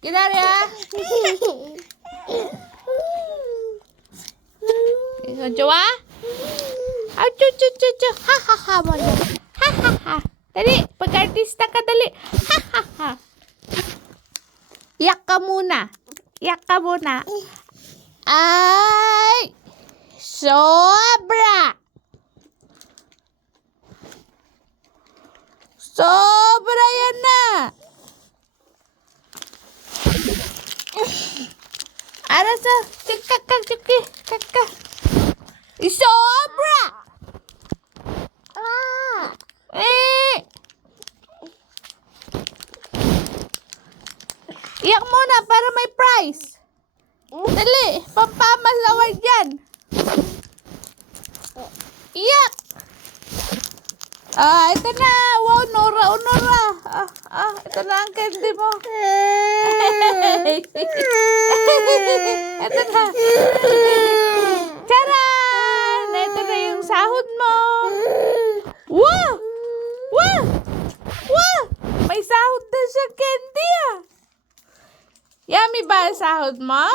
Kinari ha? Jowa? Ha ha ha mo na. Ha ha ha. Dali, pag-artista ka dali. Ha ha ha. Iyak ka muna. Iyak ka muna. Ay! Sobra! Sobra yan na! Ara sa kaka. Sobra! Iyak muna para may prize. Dali, pampamas award yan. Iyak! Ito na. Wow, Nora. Ito na ang candy mo. Ito na. Charan! Ito na yung sahod mo. Wow! Wow! Wow! May sahod na siya, candy ah. Yummy ba ang sahod mo?